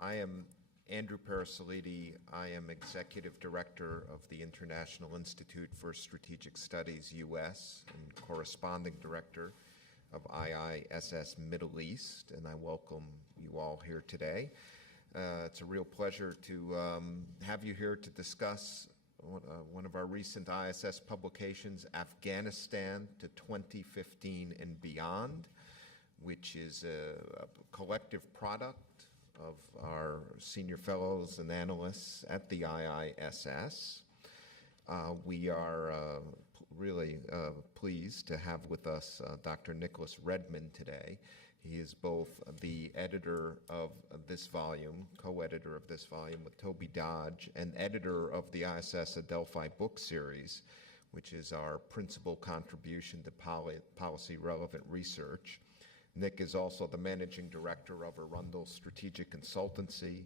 I am Andrew Parasolidi. I am Executive Director of the International Institute for Strategic Studies, U.S., and Corresponding Director of IISS Middle East, and I welcome you all here today. It's a real pleasure to have you here to discuss one of our recent IISS publications, Afghanistan to 2015 and Beyond, which is a collective product of our senior fellows and analysts at the IISS. We are really pleased to have with us Dr. Nicholas Redman today. He is both the editor of this volume, co-editor of this volume with Toby Dodge, and editor of the IISS Adelphi book series, which is our principal contribution to policy-relevant research. Nick is also the managing director of Arundel Strategic Consultancy,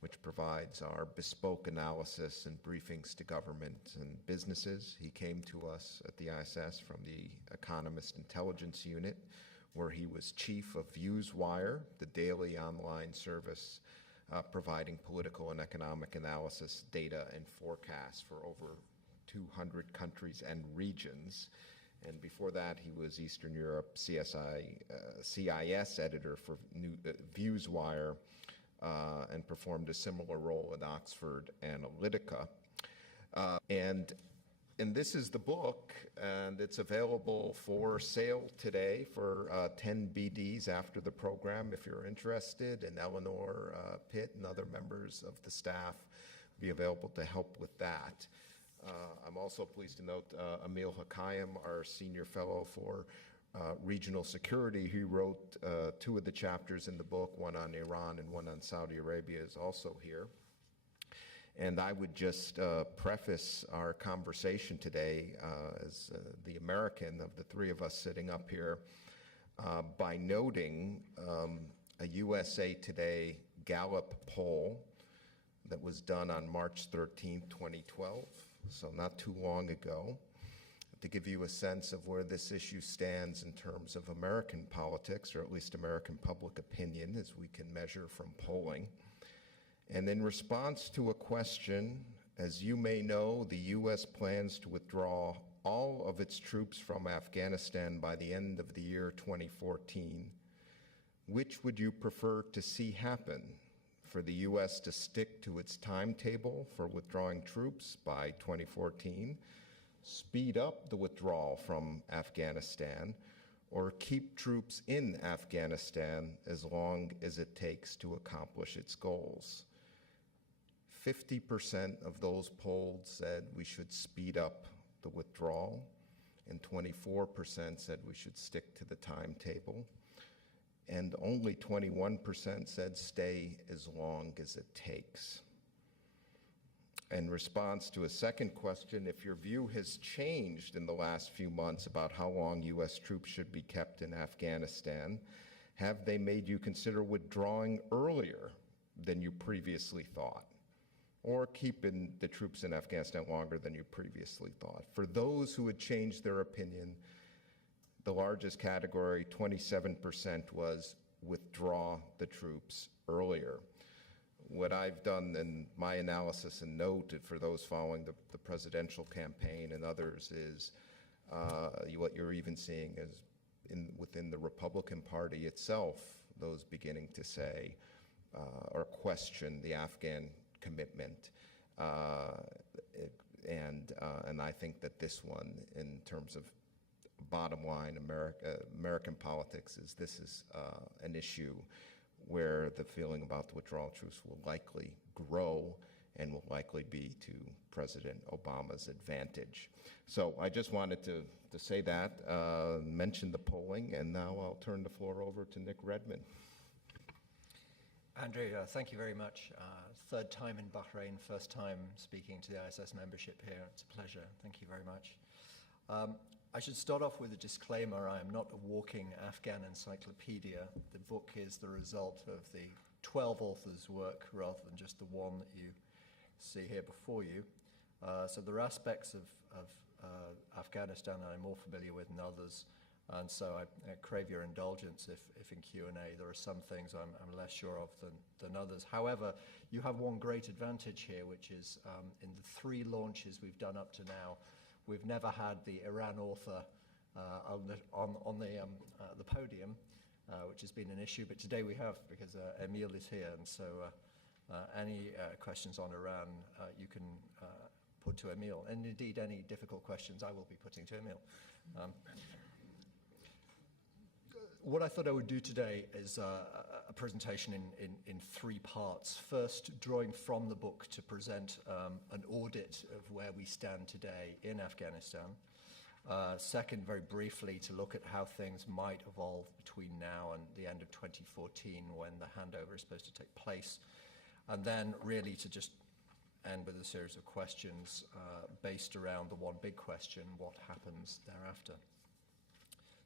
which provides our bespoke analysis and briefings to government and businesses. He came to us at the IISS from the Economist Intelligence Unit, where he was chief of ViewsWire, the daily online service providing political and economic analysis, data, and forecasts for over 200 countries and regions. And before that, he was Eastern Europe CIS editor for ViewsWire and performed a similar role at Oxford Analytica. And this is the book, and it's available for sale today for 10 BDs after the program if you're interested, and Eleanor Pitt and other members of the staff will be available to help with that. I'm also pleased to note Emil Haqqani, our senior fellow for regional security, who wrote two of the chapters in the book, one on Iran and one on Saudi Arabia, is also here. And I would just preface our conversation today as the American of the three of us sitting up here by noting a USA Today Gallup poll that was done on March 13, 2012. So not too long ago, to give you a sense of where this issue stands in terms of American politics, or at least American public opinion, as we can measure from polling. And in response to a question, as you may know, the U.S. plans to withdraw all of its troops from Afghanistan by the end of the year 2014. Which would you prefer to see happen? For the U.S. to stick to its timetable for withdrawing troops by 2014, speed up the withdrawal from Afghanistan, or keep troops in Afghanistan as long as it takes to accomplish its goals? 50% of those polled said we should speed up the withdrawal, and 24% said we should stick to the timetable. And only 21% said stay as long as it takes. In response to a second question, if your view has changed in the last few months about how long U.S. troops should be kept in Afghanistan, have they made you consider withdrawing earlier than you previously thought, or keeping the troops in Afghanistan longer than you previously thought? For those who had changed their opinion, the largest category, 27%, was withdraw the troops earlier. What I've done in my analysis and noted for those following the presidential campaign and others is what you're even seeing is within the Republican Party itself, those beginning to say or question the Afghan commitment. And I think that this one, in terms of bottom line American politics, is this is an issue where the feeling about the withdrawal troops will likely grow and will likely be to President Obama's advantage. So I just wanted to say that, mention the polling, and now I'll turn the floor over to Nick Redman. Andrew, thank you very much. Third time in Bahrain, first time speaking to the IISS membership here. It's a pleasure. Thank you very much. I should start off with a disclaimer. I am not a walking Afghan encyclopedia. The book is the result of the 12 authors' work rather than just the one that you see here before you. So there are aspects of Afghanistan that I'm more familiar with than others. And so I crave your indulgence if in Q&A there are some things I'm less sure of than others. However, you have one great advantage here, which is in the 3 launches we've done up to now, we've never had the Iran author on the podium, which has been an issue, but today we have, because Emil is here, and so any questions on Iran you can put to Emil, and indeed any difficult questions I will be putting to Emil. What I thought I would do today is a presentation in 3 parts. First, drawing from the book to present an audit of where we stand today in Afghanistan. Second, very briefly, to look at how things might evolve between now and the end of 2014, when the handover is supposed to take place. And then really to just end with a series of questions based around the one big question: what happens thereafter?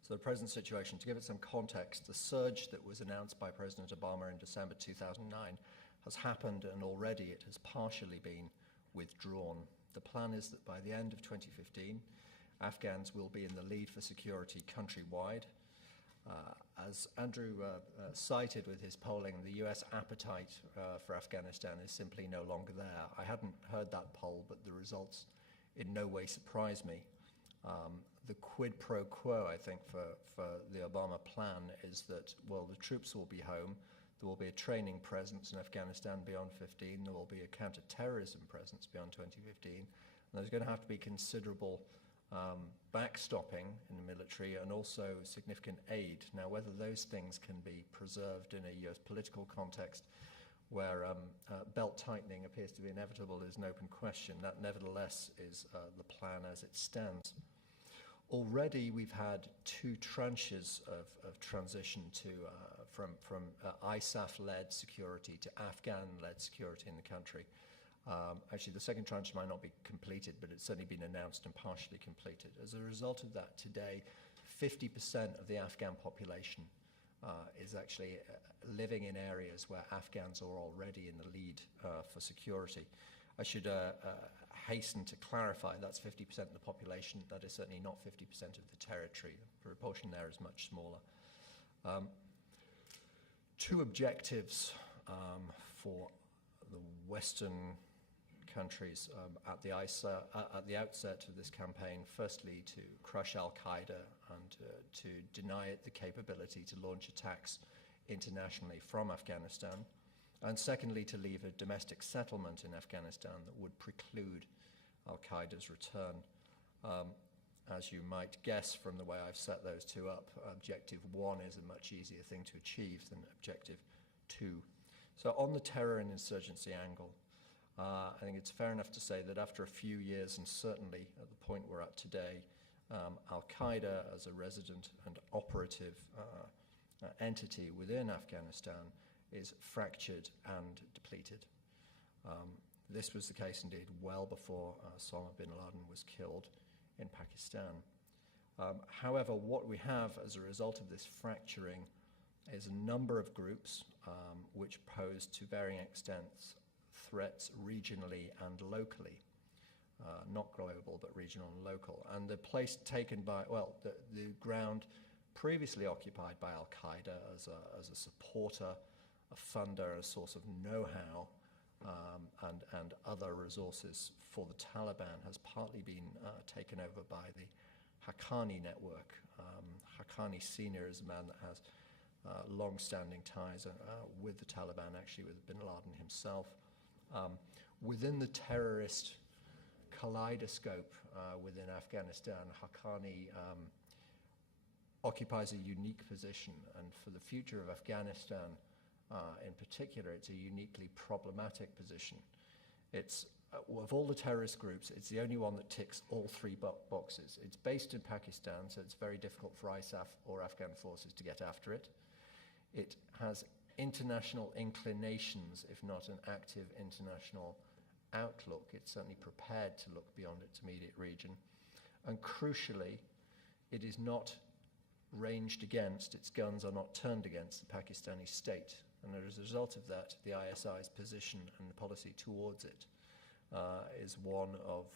So the present situation, to give it some context, the surge that was announced by President Obama in December 2009 has happened, and already it has partially been withdrawn. The plan is that by the end of 2015, Afghans will be in the lead for security countrywide. As Andrew cited with his polling, the US appetite for Afghanistan is simply no longer there. I hadn't heard that poll, but the results in no way surprise me. The quid pro quo, I think, for the Obama plan is that, well, the troops will be home, there will be a training presence in Afghanistan beyond 15, there will be a counter-terrorism presence beyond 2015, and there's going to have to be considerable backstopping in the military and also significant aid. Now, whether those things can be preserved in a US political context where belt tightening appears to be inevitable is an open question. That nevertheless is the plan as it stands. Already we've had 2 tranches of transition to from ISAF-led security to Afghan-led security in the country. Actually, the second tranche might not be completed, but it's certainly been announced and partially completed. As a result of that, today, 50% of the Afghan population is actually living in areas where Afghans are already in the lead for security. I should hasten to clarify that's 50% of the population. That is certainly not 50% of the territory. The proportion there is much smaller. 2 objectives for the Western countries at the outset of this campaign: firstly, to crush al-Qaeda and to deny it the capability to launch attacks internationally from Afghanistan, and secondly, to leave a domestic settlement in Afghanistan that would preclude al-Qaeda's return. As you might guess from the way I've set those 2 up, Objective 1 is a much easier thing to achieve than Objective 2. So on the terror and insurgency angle, I think it's fair enough to say that after a few years, and certainly at the point we're at today, al-Qaeda as a resident and operative entity within Afghanistan is fractured and depleted. This was the case indeed well before Osama bin Laden was killed in Pakistan. However, what we have as a result of this fracturing is a number of groups which pose to varying extents threats regionally and locally, not global but regional and local. And the place taken by, well, the ground previously occupied by al-Qaeda as a supporter, a funder, a source of know-how and other resources for the Taliban has partly been taken over by the Haqqani network. Haqqani Senior is a man that has long-standing ties with the Taliban, actually with bin Laden himself. Within the terrorist kaleidoscope within Afghanistan, Haqqani occupies a unique position, and for the future of Afghanistan in particular, it's a uniquely problematic position. It's, of all the terrorist groups, it's the only one that ticks all 3 boxes. It's based in Pakistan, so it's very difficult for ISAF or Afghan forces to get after it. It has international inclinations, if not an active international outlook. It's certainly prepared to look beyond its immediate region. And crucially, it is not ranged against, its guns are not turned against the Pakistani state. And as a result of that, the ISI's position and the policy towards it is one of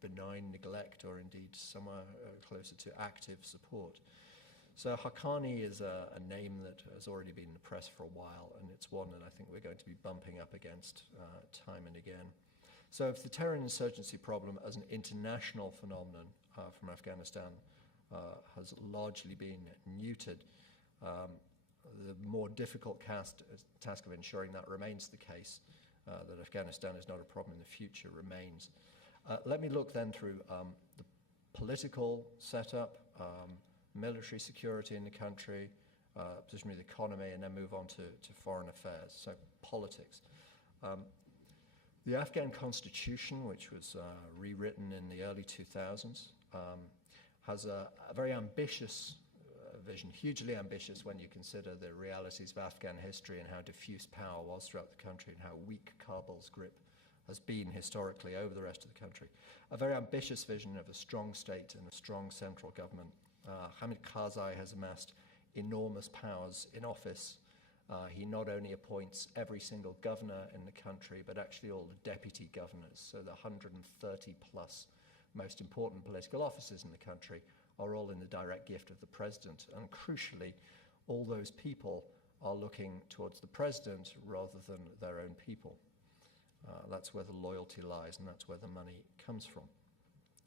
benign neglect, or indeed somewhere closer to active support. So Haqqani is a name that has already been in the press for a while, and it's one that I think we're going to be bumping up against time and again. So if the terror and insurgency problem as an international phenomenon from Afghanistan has largely been neutered, the more difficult task of ensuring that remains the case, that Afghanistan is not a problem in the future, remains. Let me look then through the political setup, military security in the country, position of the economy, and then move on to foreign affairs, so politics. The Afghan constitution, which was rewritten in the early 2000s, has a very ambitious vision, hugely ambitious when you consider the realities of Afghan history and how diffuse power was throughout the country and how weak Kabul's grip has been historically over the rest of the country. A very ambitious vision of a strong state and a strong central government. Hamid Karzai has amassed enormous powers in office. He not only appoints every single governor in the country, but actually all the deputy governors. So the 130 plus most important political offices in the country are all in the direct gift of the president. And crucially, all those people are looking towards the president rather than their own people. That's where the loyalty lies, and that's where the money comes from.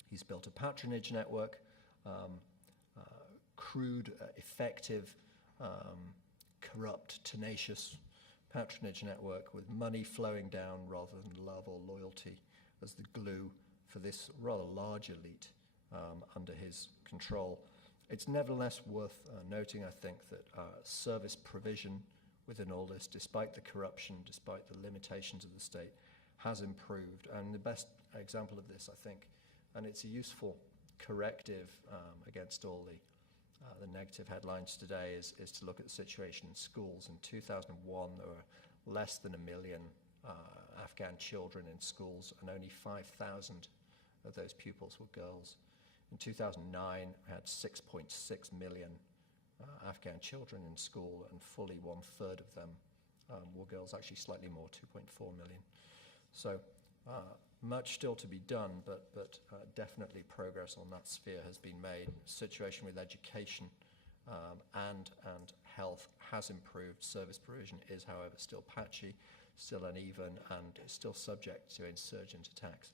He's built a patronage network, crude, effective, corrupt, tenacious patronage network with money flowing down rather than love or loyalty as the glue for this rather large elite under his control. It's nevertheless worth noting, I think, that service provision within all this, despite the corruption, despite the limitations of the state, has improved. And the best example of this, I think, and it's a useful corrective against all the negative headlines today, is to look at the situation in schools. In 2001, there were less than 1 million Afghan children in schools, and only 5,000 of those pupils were girls. In 2009, we had 6.6 million Afghan children in school, and fully 1/3 of them were girls, actually slightly more, 2.4 million. So much still to be done, but definitely progress on that sphere has been made. Situation with education and health has improved. Service provision is, however, still patchy, still uneven, and is still subject to insurgent attacks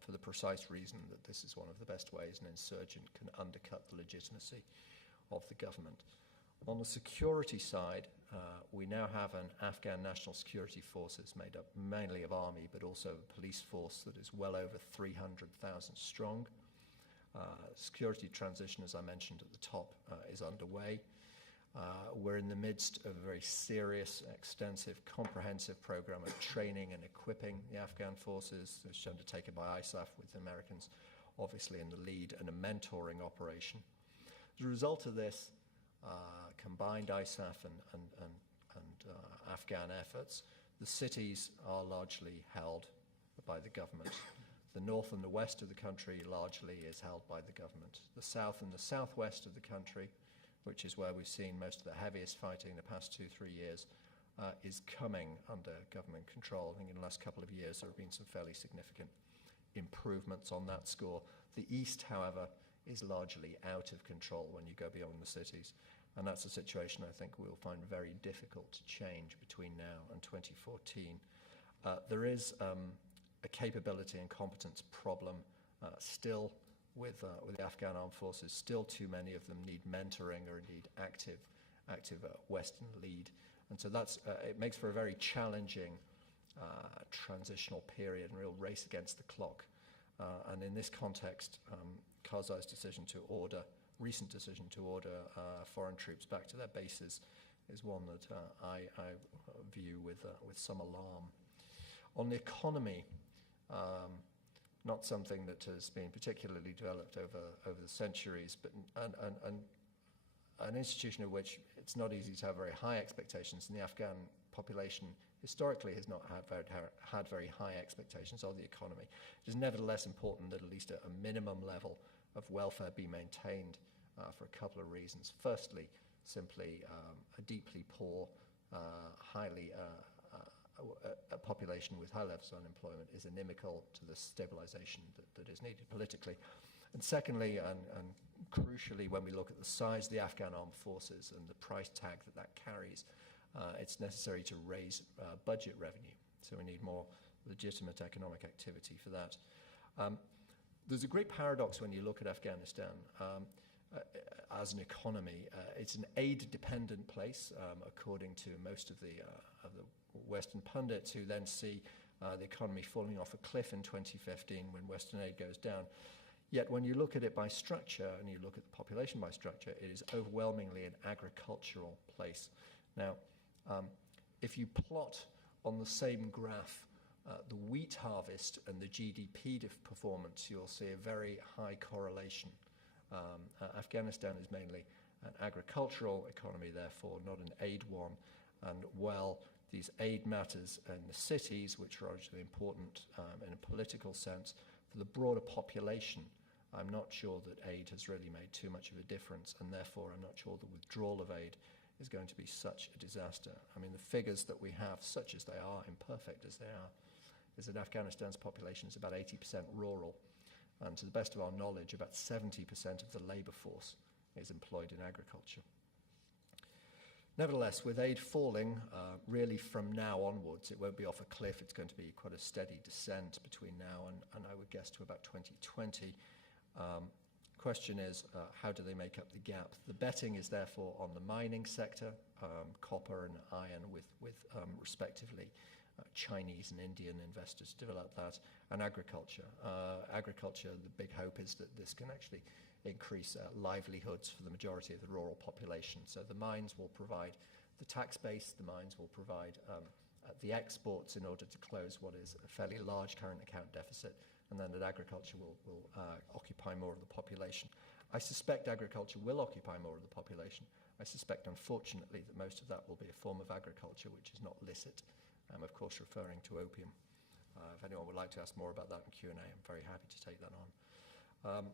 for the precise reason that this is one of the best ways an insurgent can undercut the legitimacy of the government. On the security side, we now have an Afghan national security forces made up mainly of army, but also a police force that is well over 300,000 strong. Security transition, as I mentioned at the top, is underway. We're in the midst of a very serious, extensive, comprehensive program of training and equipping the Afghan forces, which is undertaken by ISAF, with the Americans obviously in the lead, and a mentoring operation. As a result of this combined ISAF and Afghan efforts, the cities are largely held by the government. The north and the west of the country largely is held by the government. The south and the southwest of the country, which is where we've seen most of the heaviest fighting in the past 2-3 years, is coming under government control. I think in the last couple of years there have been some fairly significant improvements on that score. The east, however, is largely out of control when you go beyond the cities. And that's a situation I think we'll find very difficult to change between now and 2014. There is a capability and competence problem still with the Afghan armed forces. Still too many of them need mentoring or indeed active Western lead. And so that's it makes for a very challenging transitional period and real race against the clock. And in this context, Karzai's recent decision to order foreign troops back to their bases is one that I view with some alarm. On the economy, not something that has been particularly developed over the centuries, but an institution of which it's not easy to have very high expectations, and the Afghan population historically has not had very high expectations of the economy. It is nevertheless important that at least a minimum level of welfare be maintained for a couple of reasons. Firstly, simply a deeply poor, a population with high levels of unemployment is inimical to the stabilization that is needed politically. And secondly, and crucially, when we look at the size of the Afghan armed forces and the price tag that that carries, it's necessary to raise budget revenue. So we need more legitimate economic activity for that. There's a great paradox when you look at Afghanistan as an economy. It's an aid-dependent place, according to most of the Western pundits, who then see the economy falling off a cliff in 2015 when Western aid goes down. Yet when you look at it by structure and you look at the population by structure, it is overwhelmingly an agricultural place. Now, if you plot on the same graph the wheat harvest and the GDP performance, you'll see a very high correlation. Afghanistan is mainly an agricultural economy, therefore not an aid one. And while these aid matters in the cities, which are obviously important in a political sense, for the broader population, I'm not sure that aid has really made too much of a difference, and therefore I'm not sure the withdrawal of aid is going to be such a disaster. I mean, the figures that we have, such as they are, imperfect as they are, is that Afghanistan's population is about 80% rural, and to the best of our knowledge, about 70% of the labor force is employed in agriculture. Nevertheless, with aid falling, really from now onwards, it won't be off a cliff. It's going to be quite a steady descent between now and I would guess to about 2020. Question is, how do they make up the gap? The betting is therefore on the mining sector, copper and iron, with respectively Chinese and Indian investors to develop that, and agriculture. Agriculture, the big hope is that this can actually increase livelihoods for the majority of the rural population. So the mines will provide the tax base, the mines will provide the exports in order to close what is a fairly large current account deficit, and then that agriculture will occupy more of the population. I suspect agriculture will occupy more of the population. I suspect, unfortunately, that most of that will be a form of agriculture which is not licit. I'm, of course, referring to opium. If anyone would like to ask more about that in Q&A, I'm very happy to take that on.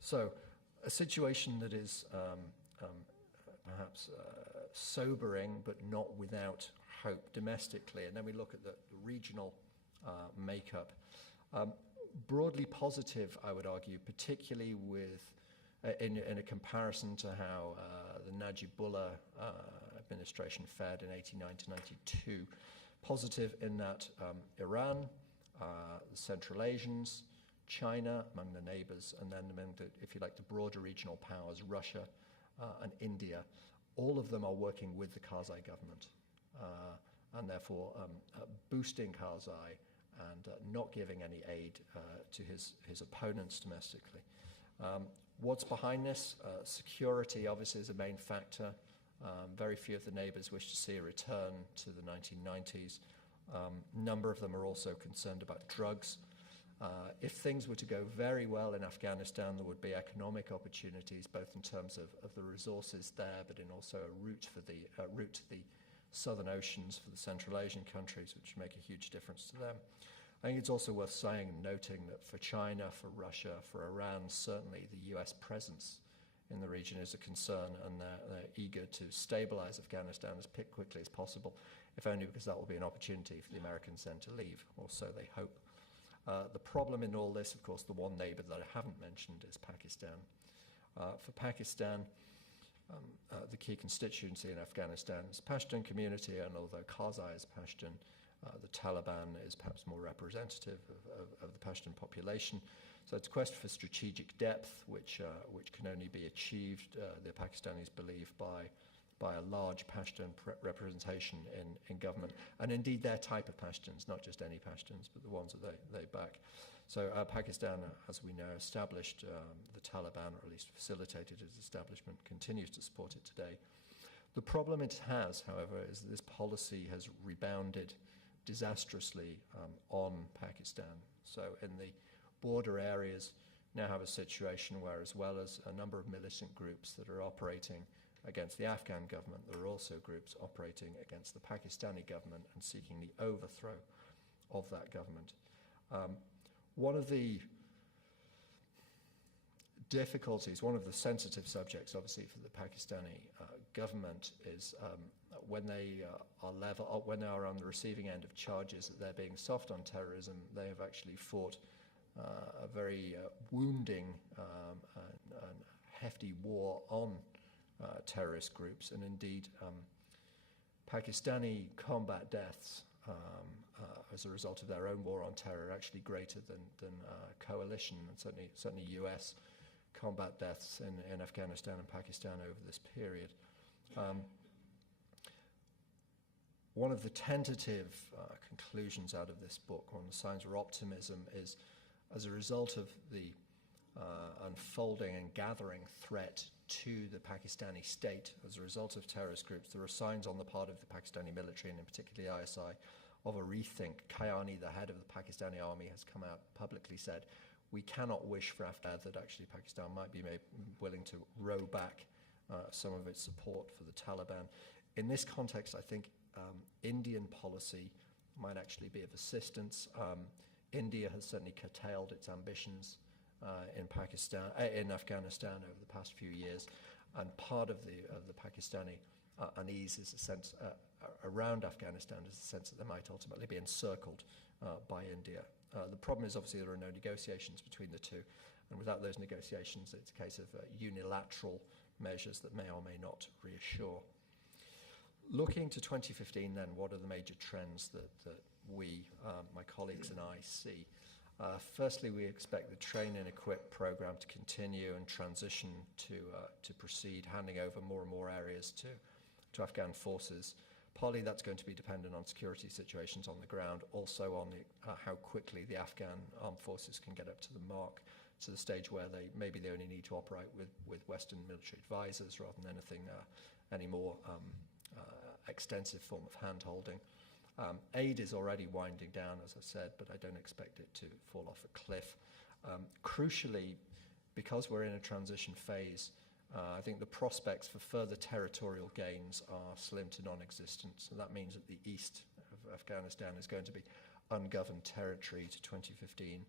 So, a situation that is perhaps sobering, but not without hope domestically. And then we look at the regional makeup. Broadly positive, I would argue, particularly with in a comparison to how the Najibullah administration fared in 89 to 92. Positive in that Iran, the Central Asians, China among the neighbors, and then among the, if you like, the broader regional powers, Russia and India, all of them are working with the Karzai government, and therefore boosting Karzai and not giving any aid to his opponents domestically. What's behind this? Security obviously is a main factor. Very few of the neighbors wish to see a return to the 1990s. Number of them are also concerned about drugs. If things were to go very well in Afghanistan, there would be economic opportunities, both in terms of the resources there, but in also a route to the southern oceans for the Central Asian countries, which make a huge difference to them. I think it's also worth saying and noting that for China, for Russia, for Iran, certainly the US presence in the region is a concern, and they're eager to stabilize Afghanistan as quickly as possible, if only because that will be an opportunity for the Americans then to leave, or so they hope. The problem in all this, of course, the one neighbor that I haven't mentioned is Pakistan. For Pakistan, the key constituency in Afghanistan is Pashtun community, and although Karzai is Pashtun, the Taliban is perhaps more representative of the Pashtun population. So it's a quest for strategic depth, which can only be achieved, the Pakistanis believe, by a large Pashtun representation in government, and indeed their type of Pashtuns, not just any Pashtuns, but the ones that they back. So Pakistan, as we know, established the Taliban, or at least facilitated its establishment, continues to support it today. The problem it has, however, is that this policy has rebounded disastrously on Pakistan. So in the border areas now have a situation where, as well as a number of militant groups that are operating against the Afghan government, there are also groups operating against the Pakistani government and seeking the overthrow of that government. One of the difficulties, one of the sensitive subjects, obviously, for the Pakistani government is when they are on the receiving end of charges that they're being soft on terrorism, they have actually fought a very wounding and hefty war on terrorist groups, and indeed Pakistani combat deaths as a result of their own war on terror are actually greater than coalition and certainly US combat deaths in Afghanistan and Pakistan over this period. One of the tentative conclusions out of this book, one of the signs of optimism, is as a result of the unfolding and gathering threat to the Pakistani state as a result of terrorist groups, there are signs on the part of the Pakistani military, and in particular the ISI, of a rethink. Haqqani, the head of the Pakistani army, has come out publicly said, we cannot wish for Afghanistan that actually Pakistan might be willing to row back some of its support for the Taliban. In this context, I think Indian policy might actually be of assistance. India has certainly curtailed its ambitions in Afghanistan over the past few years, and part of the Pakistani unease is a sense around Afghanistan is a sense that they might ultimately be encircled by India. The problem is obviously there are no negotiations between the two, and without those negotiations it's a case of unilateral measures that may or may not reassure. Looking to 2015 then, what are the major trends that we, my colleagues and I, see? Firstly, we expect the train and equip program to continue and transition to proceed, handing over more and more areas to Afghan forces. Partly that's going to be dependent on security situations on the ground, also on how quickly the Afghan armed forces can get up to the mark, to the stage where maybe they only need to operate with Western military advisors rather than any more extensive form of hand-holding. Aid is already winding down, as I said, but I don't expect it to fall off a cliff. Crucially, because we're in a transition phase, I think the prospects for further territorial gains are slim to non-existent. So that means that the east of Afghanistan is going to be ungoverned territory to 2015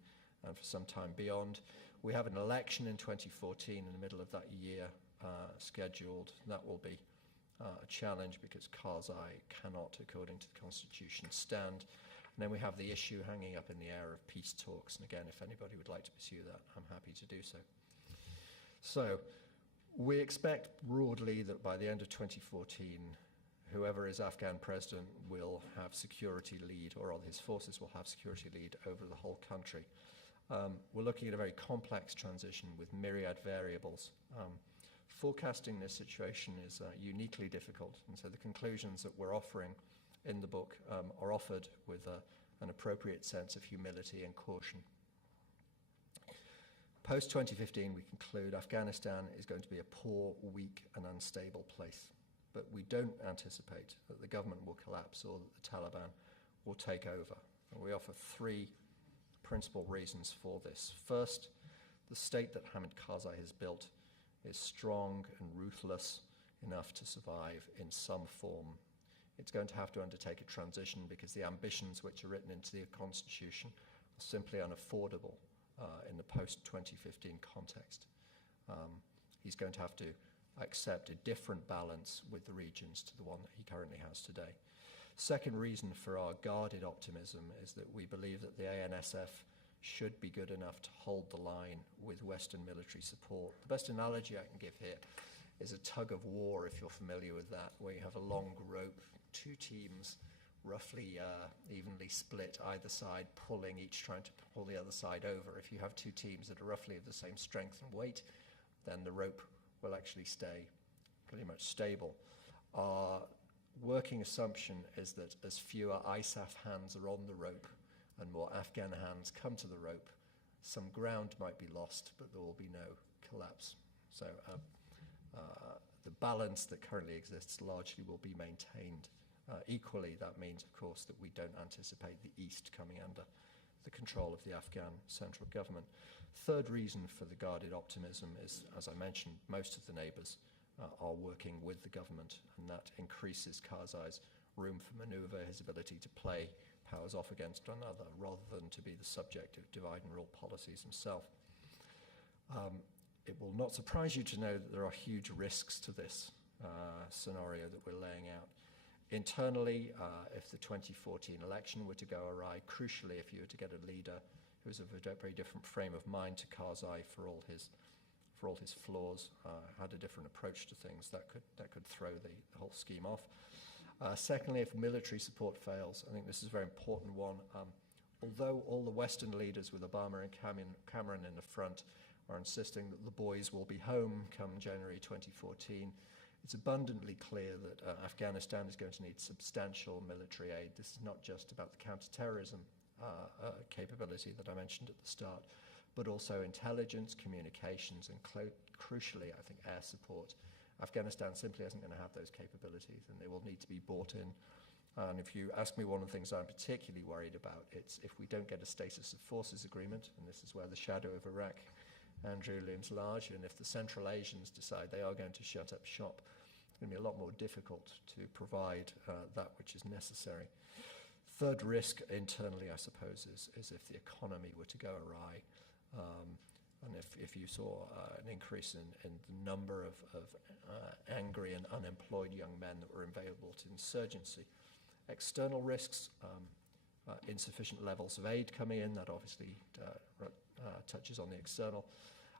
and for some time beyond. We have an election in 2014 in the middle of that year scheduled. That will be a challenge because Karzai cannot, according to the constitution, stand. And then we have the issue hanging up in the air of peace talks. And again, if anybody would like to pursue that, I'm happy to do so. So we expect broadly that by the end of 2014, whoever is Afghan president will have security lead, or his forces will have security lead over the whole country. We're looking at a very complex transition with myriad variables. Forecasting this situation is uniquely difficult, and so the conclusions that we're offering in the book are offered with an appropriate sense of humility and caution. Post-2015, we conclude Afghanistan is going to be a poor, weak, and unstable place, but we don't anticipate that the government will collapse or that the Taliban will take over. And we offer three principal reasons for this. First, the state that Hamid Karzai has built is strong and ruthless enough to survive in some form. It's going to have to undertake a transition because the ambitions which are written into the constitution are simply unaffordable in the post-2015 context. He's going to have to accept a different balance with the regions to the one that he currently has today. Second reason for our guarded optimism is that we believe that the ANSF should be good enough to hold the line with Western military support. The best analogy I can give here is a tug of war, if you're familiar with that, where you have a long rope, two teams roughly evenly split either side, pulling, each trying to pull the other side over. If you have two teams that are roughly of the same strength and weight, then the rope will actually stay pretty much stable. Our working assumption is that as fewer ISAF hands are on the rope and more Afghan hands come to the rope, some ground might be lost, but there will be no collapse. So the balance that currently exists largely will be maintained. Equally, that means, of course, that we don't anticipate the East coming under the control of the Afghan central government. Third reason for the guarded optimism is, as I mentioned, most of the neighbours are working with the government, and that increases Karzai's room for manoeuvre, his ability to play powers off against one another, rather than to be the subject of divide and rule policies himself. It will not surprise you to know that there are huge risks to this scenario that we're laying out. Internally, if the 2014 election were to go awry, crucially, if you were to get a leader who's of a very different frame of mind to Karzai for all his flaws, had a different approach to things that could throw the whole scheme off. Secondly, if military support fails, I think this is a very important one. Although all the Western leaders with Obama and Cameron in the front are insisting that the boys will be home come January 2014, it's abundantly clear that Afghanistan is going to need substantial military aid. This is not just about the counterterrorism capability that I mentioned at the start, but also intelligence, communications, and crucially, I think, air support. Afghanistan simply isn't going to have those capabilities, and they will need to be bought in. And if you ask me one of the things I'm particularly worried about, it's if we don't get a status of forces agreement, and this is where the shadow of Iraq, Andrew, looms large, and if the Central Asians decide they are going to shut up shop, it's going to be a lot more difficult to provide that which is necessary. Third risk internally, I suppose, is if the economy were to go awry, and if you saw an increase in the number of angry and unemployed young men that were available to insurgency. External risks, insufficient levels of aid coming in, that obviously touches on the external.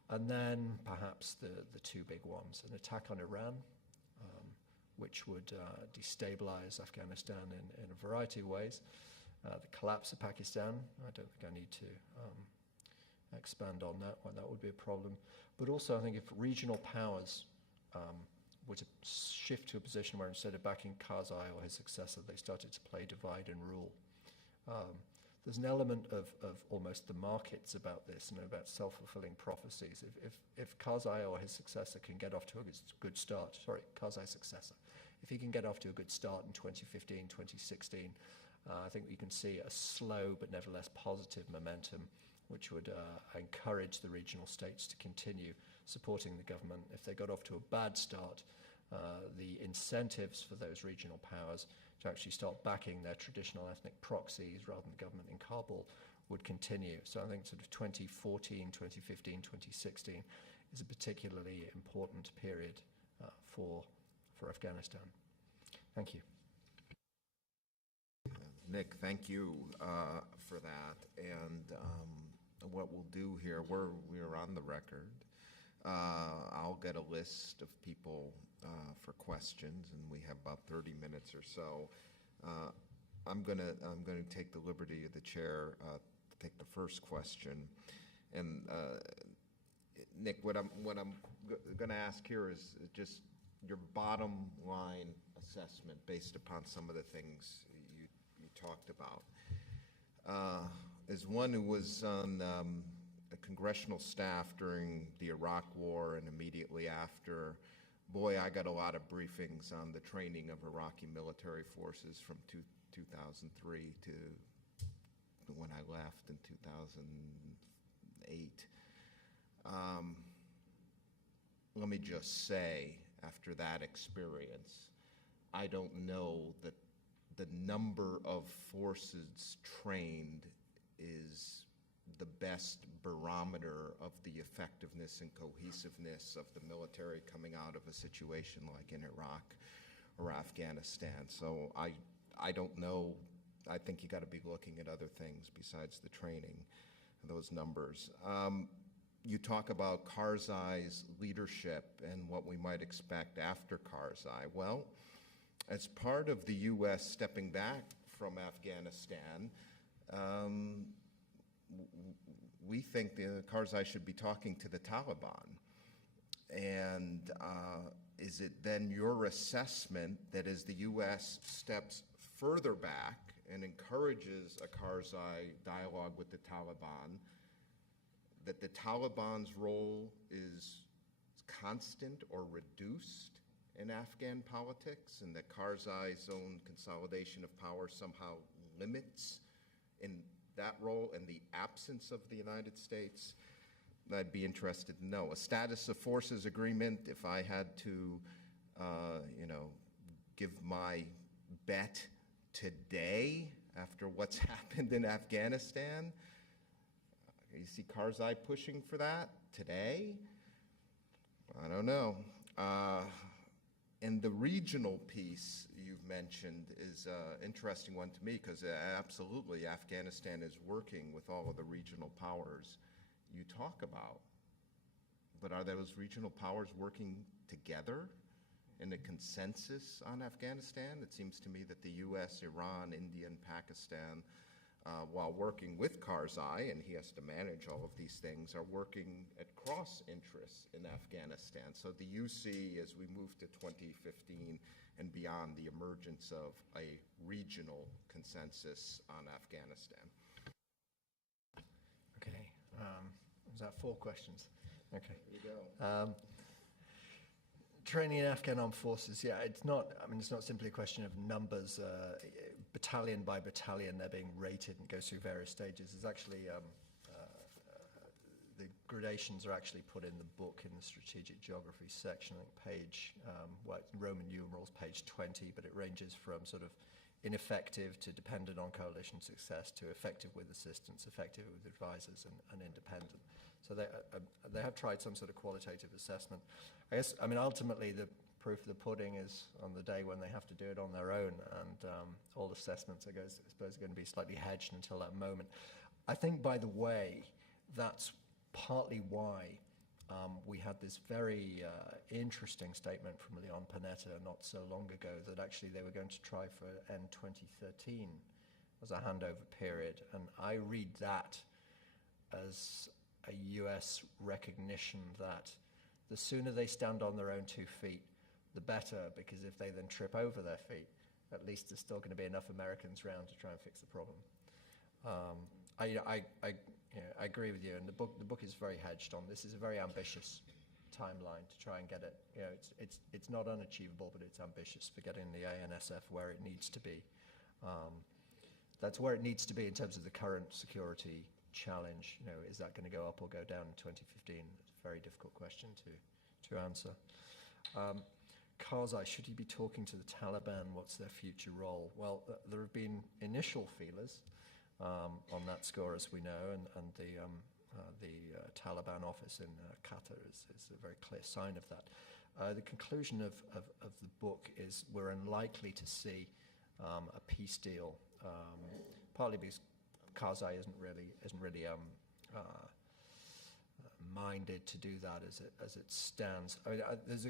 And then perhaps the two big ones, an attack on Iran, which would destabilize Afghanistan in a variety of ways. The collapse of Pakistan, I don't think I need to expand on that one, that would be a problem. But also I think if regional powers were to shift to a position where instead of backing Karzai or his successor, they started to play divide and rule. There's an element of almost the markets about this and about self-fulfilling prophecies. If Karzai or his successor can get off to a good start, Karzai's successor, if he can get off to a good start in 2015, 2016, I think we can see a slow but nevertheless positive momentum which would encourage the regional states to continue supporting the government. If they got off to a bad start, the incentives for those regional powers to actually start backing their traditional ethnic proxies rather than the government in Kabul would continue. So I think sort of 2014, 2015, 2016 is a particularly important period for Afghanistan. Thank you. Nick, thank you for that. And what we'll do here, we're on the record. I'll get a list of people for questions, and we have about 30 minutes or so. I'm gonna take the liberty of the chair to take the first question. And Nick, what I'm gonna ask here is just your bottom line assessment based upon some of the things you talked about. As one who was on a congressional staff during the Iraq War and immediately after, boy, I got a lot of briefings on the training of Iraqi military forces from 2003 to when I left in 2008. Let me just say, after that experience, I don't know that the number of forces trained is the best barometer of the effectiveness and cohesiveness of the military coming out of a situation like in Iraq or Afghanistan. So I don't know. I think you got to be looking at other things besides the training, those numbers. You talk about Karzai's leadership and what we might expect after Karzai. Well, as part of the U.S. stepping back from Afghanistan, we think Karzai should be talking to the Taliban. And is it then your assessment that as the U.S. steps further back and encourages a Karzai dialogue with the Taliban, that the Taliban's role is constant or reduced in Afghan politics, and that Karzai's own consolidation of power somehow limits in that role in the absence of the United States? I'd be interested to know. A status of forces agreement, if I had to, give my bet today after what's happened in Afghanistan, you see Karzai pushing for that today? I don't know. And the regional piece you've mentioned is an interesting one to me because absolutely Afghanistan is working with all of the regional powers you talk about. But are those regional powers working together in a consensus on Afghanistan? It seems to me that the US, Iran, India, and Pakistan, while working with Karzai, and he has to manage all of these things, are working at cross interests in Afghanistan. So do you see, as we move to 2015 and beyond, the emergence of a regional consensus on Afghanistan? Okay, was that 4 questions? Okay. There you go. Training in Afghan armed forces, yeah, it's not simply a question of numbers. Battalion by battalion, they're being rated and goes through various stages. There's actually, the gradations are actually put in the book in the strategic geography section, I think page, Roman numerals, page 20, but it ranges from sort of ineffective to dependent on coalition success to effective with assistance, effective with advisors, and independent. So they have tried some sort of qualitative assessment. Ultimately the proof of the pudding is on the day when they have to do it on their own, and all assessments, I suppose, are going to be slightly hedged until that moment. I think, by the way, that's partly why we had this very interesting statement from Leon Panetta not so long ago that actually they were going to try for end 2013 as a handover period, and I read that as a US recognition that the sooner they stand on their own 2 feet, the better, because if they then trip over their feet, at least there's still going to be enough Americans around to try and fix the problem. I agree with you, and the book is very hedged on this. Is a very ambitious timeline to try and get it. It's not unachievable, but it's ambitious for getting the ANSF where it needs to be. That's where it needs to be in terms of the current security challenge. Is that going to go up or go down in 2015? It's a very difficult question to answer. Karzai, should he be talking to the Taliban? What's their future role? Well, there have been initial feelers on that score, as we know, and the Taliban office in Qatar is a very clear sign of that. The conclusion of the book is we're unlikely to see a peace deal, partly because Karzai isn't really minded to do that as it stands. There's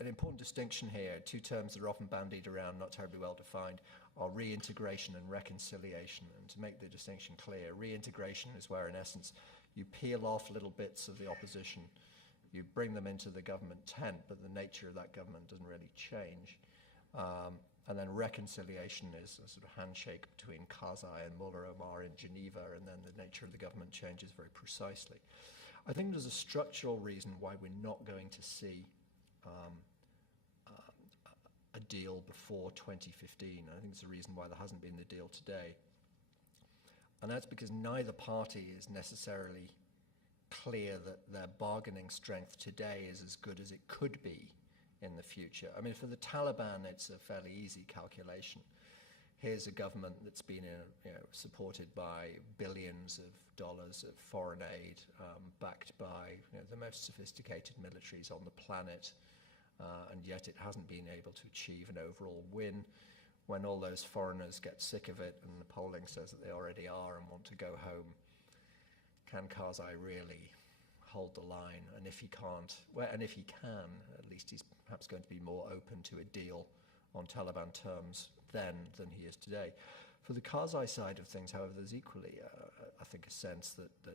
an important distinction here. 2 terms that are often bandied around, not terribly well defined, are reintegration and reconciliation. And to make the distinction clear, reintegration is where, in essence, you peel off little bits of the opposition, you bring them into the government tent, but the nature of that government doesn't really change. And then reconciliation is a sort of handshake between Karzai and Mullah Omar in Geneva, and then the nature of the government changes very precisely. I think there's a structural reason why we're not going to see a deal before 2015. I think it's the reason why there hasn't been the deal today. And that's because neither party is necessarily clear that their bargaining strength today is as good as it could be in the future. For the Taliban, it's a fairly easy calculation. Here's a government that's been supported by billions of dollars of foreign aid, backed by the most sophisticated militaries on the planet, and yet it hasn't been able to achieve an overall win. When all those foreigners get sick of it, and the polling says that they already are and want to go home, can Karzai really hold the line? And if he can't, and if he can, at least he's perhaps going to be more open to a deal on Taliban terms then than he is today. For the Karzai side of things, however, there's equally, I think, a sense that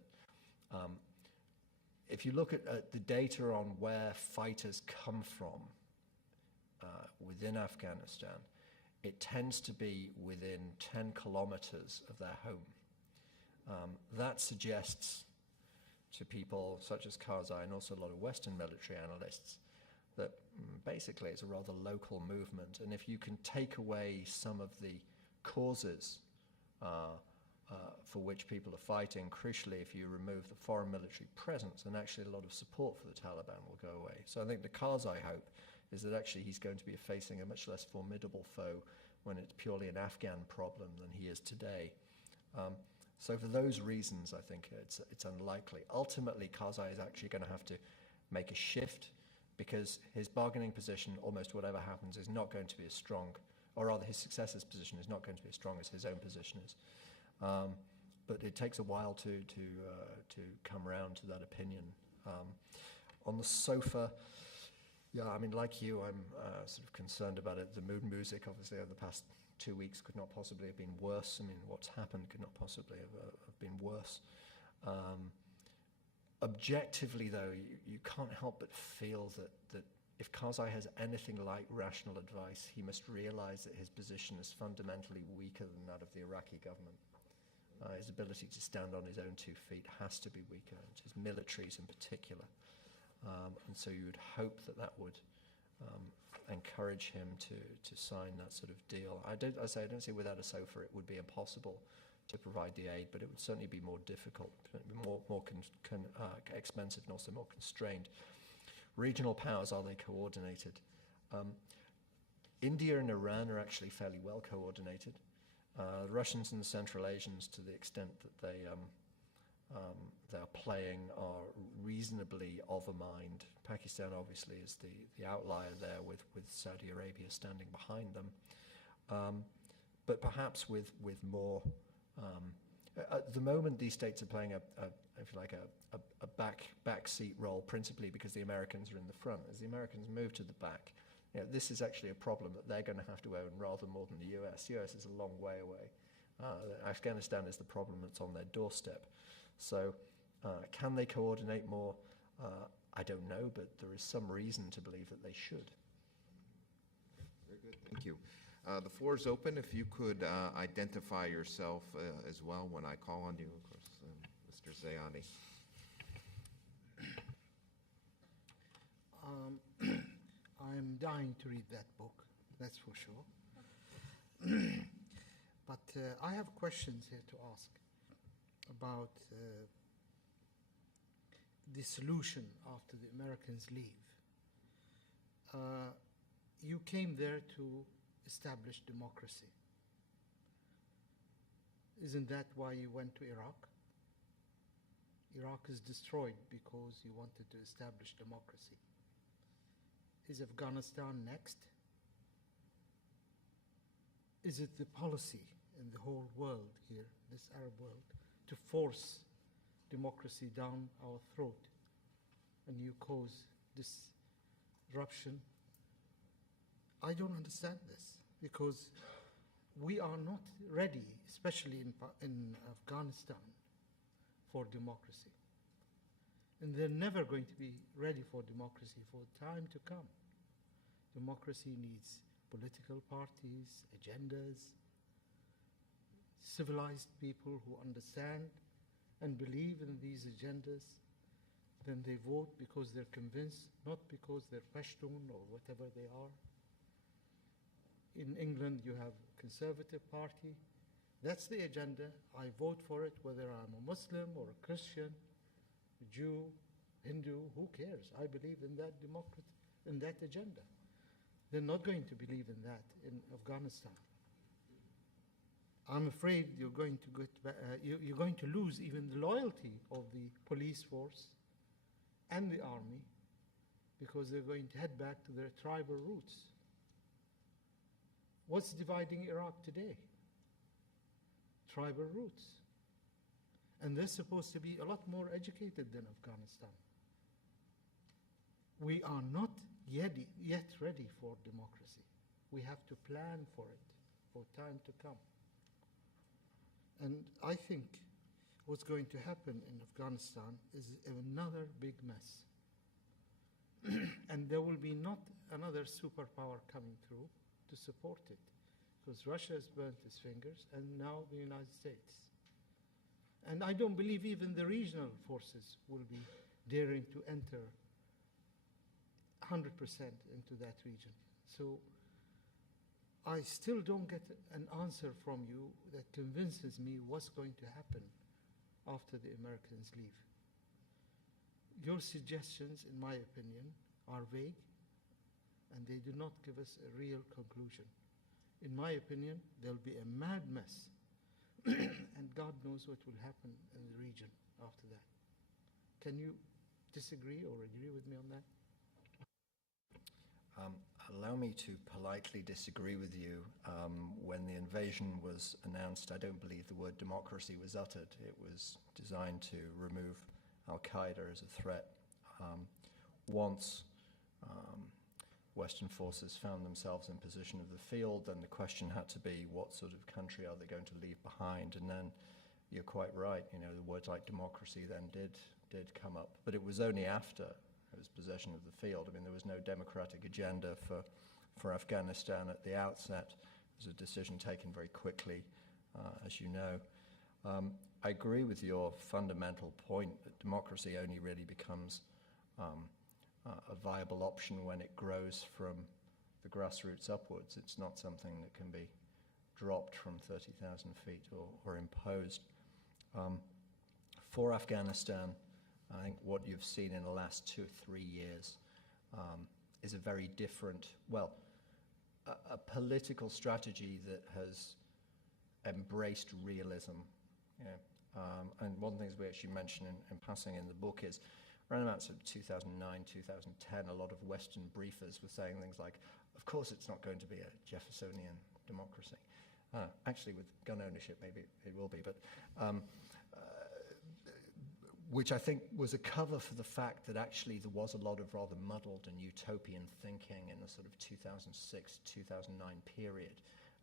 if you look at the data on where fighters come from within Afghanistan, it tends to be within 10 kilometers of their home. That suggests to people such as Karzai and also a lot of Western military analysts that basically it's a rather local movement, and if you can take away some of the causes for which people are fighting, crucially if you remove the foreign military presence, then actually a lot of support for the Taliban will go away. So I think the Karzai hope is that actually he's going to be facing a much less formidable foe when it's purely an Afghan problem than he is today. So for those reasons, I think it's unlikely. Ultimately, Karzai is actually going to have to make a shift because his bargaining position, almost whatever happens, is not going to be as strong, or rather his successor's position is not going to be as strong as his own position is. But it takes a while to come around to that opinion. On the sofa, yeah, I mean, like you, I'm sort of concerned about it. The mood music, obviously, over the past 2 weeks could not possibly have been worse. I mean, what's happened could not possibly have been worse. Objectively, though, you can't help but feel that if Karzai has anything like rational advice, he must realize that his position is fundamentally weaker than that of the Iraqi government. His ability to stand on his own 2 feet has to be weaker, and his militaries in particular. And so you would hope that would encourage him to sign that sort of deal. I don't say without a SOFA it would be impossible to provide the aid, but it would certainly be more difficult, more expensive, and also more constrained. Regional powers, are they coordinated? India and Iran are actually fairly well coordinated. The Russians and the Central Asians, to the extent that they're playing, are reasonably of a mind. Pakistan obviously is the outlier there, with Saudi Arabia standing behind them. But perhaps with more. At the moment, these states are playing if you like, a backseat role, principally because the Americans are in the front. As the Americans move to the back, this is actually a problem that they're going to have to own rather more than the US. The US is a long way away. Afghanistan is the problem that's on their doorstep. So can they coordinate more? I don't know, but there is some reason to believe that they should. Very good, thank you. The floor is open. If you could identify yourself as well when I call on you, of course, Mr. Zayani. I'm dying to read that book, that's for sure. But I have questions here to ask about the solution after the Americans leave. You came there to establish democracy. Isn't that why you went to Iraq? Iraq is destroyed because you wanted to establish democracy. Is Afghanistan next? Is it the policy in the whole world here, this Arab world, to force democracy down our throat and you cause disruption? I don't understand this, because we are not ready, especially in Afghanistan, for democracy. And they're never going to be ready for democracy for time to come. Democracy needs political parties, agendas, civilized people who understand and believe in these agendas. Then they vote because they're convinced, not because they're Pashtun or whatever they are. In England, you have a Conservative Party. That's the agenda. I vote for it, whether I'm a Muslim or a Christian, a Jew, Hindu, who cares? I believe in that in that agenda. They're not going to believe in that in Afghanistan. I'm afraid you're going to lose even the loyalty of the police force and the army, because they're going to head back to their tribal roots. What's dividing Iraq today? Tribal roots. And they're supposed to be a lot more educated than Afghanistan. We are not yet ready for democracy. We have to plan for it, for time to come. And I think what's going to happen in Afghanistan is another big mess. And there will be not another superpower coming through to support it, because Russia has burnt its fingers, and now the United States. And I don't believe even the regional forces will be daring to enter 100% into that region. So I still don't get an answer from you that convinces me what's going to happen after the Americans leave. Your suggestions, in my opinion, are vague, and they do not give us a real conclusion. In my opinion, there'll be a mad mess, and God knows what will happen in the region after that. Can you disagree or agree with me on that? Allow me to politely disagree with you. When the invasion was announced, I don't believe the word democracy was uttered. It was designed to remove Al-Qaeda as a threat. Once Western forces found themselves in position of the field, then the question had to be, what sort of country are they going to leave behind? And then you're quite right, you know, the words like democracy then did come up. But it was only after it was possession of the field. I mean, there was no democratic agenda for Afghanistan at the outset. It was a decision taken very quickly, as you know. I agree with your fundamental point that democracy only really becomes a viable option when it grows from the grassroots upwards. It's not something that can be dropped from 30,000 feet or imposed. For Afghanistan, I think what you've seen in the last 2 or 3 years is a very different, well, a political strategy that has embraced realism. You know, and one of the things we actually mention in passing in the book is around about sort of 2009, 2010, a lot of Western briefers were saying things like, of course it's not going to be a Jeffersonian democracy. Actually, with gun ownership, maybe it will be, but which I think was a cover for the fact that actually there was a lot of rather muddled and utopian thinking in the sort of 2006, 2009 period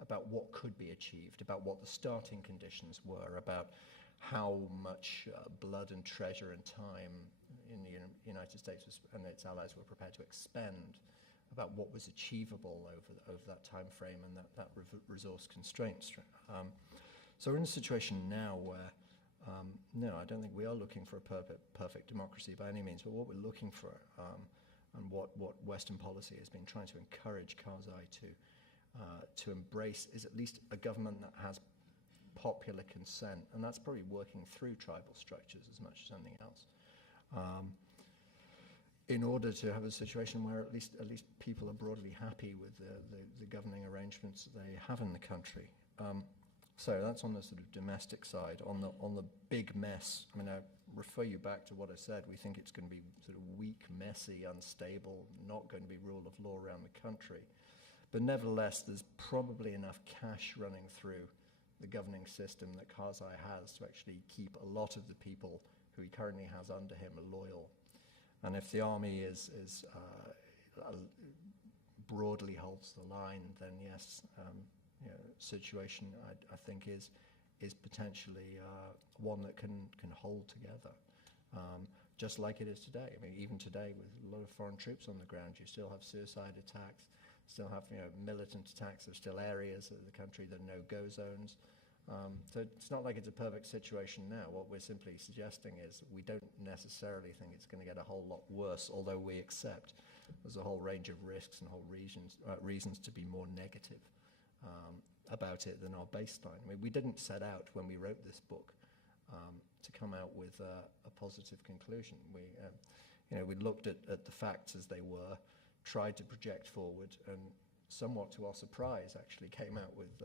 about what could be achieved, about what the starting conditions were, about how much blood and treasure and time in the United States and its allies were prepared to expend, about what was achievable over that time frame and that resource constraints. So we're in a situation now where, no, I don't think we are looking for a perfect democracy by any means, but what we're looking for and what Western policy has been trying to encourage Karzai to embrace is at least a government that has popular consent, and that's probably working through tribal structures as much as anything else, in order to have a situation where at least people are broadly happy with the governing arrangements that they have in the country. So that's on the sort of domestic side. On the big mess, I mean, I refer you back to what I said. We think it's going to be sort of weak, messy, unstable, not going to be rule of law around the country. But nevertheless, there's probably enough cash running through the governing system that Karzai has to actually keep a lot of the people who he currently has under him loyal. And if the army is broadly holds the line, then yes, you know, situation I think is potentially one that can hold together, just like it is today. I mean, even today with a lot of foreign troops on the ground, you still have suicide attacks, still have, you know, militant attacks. There's still areas of the country that are no-go zones. So it's not like it's a perfect situation now. What we're simply suggesting is we don't necessarily think it's going to get a whole lot worse, although we accept there's a whole range of risks and whole reasons to be more negative about it than our baseline. I mean, we didn't set out when we wrote this book to come out with a positive conclusion. We looked at the facts as they were, tried to project forward, and somewhat to our surprise actually came out with